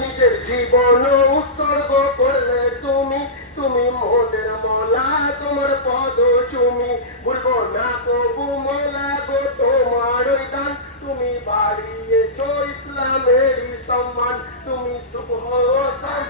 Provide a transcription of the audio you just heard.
নিজের জীবন উৎসর্গ করলে তুমি, তুমি মোদের মলা, তোমার পদ চুমি, ভুলবো না কবু মোলা গো তোমার ওই দান। তুমি বাড়িয়েছ ইসলামের সম্মান, তুমি সুবহান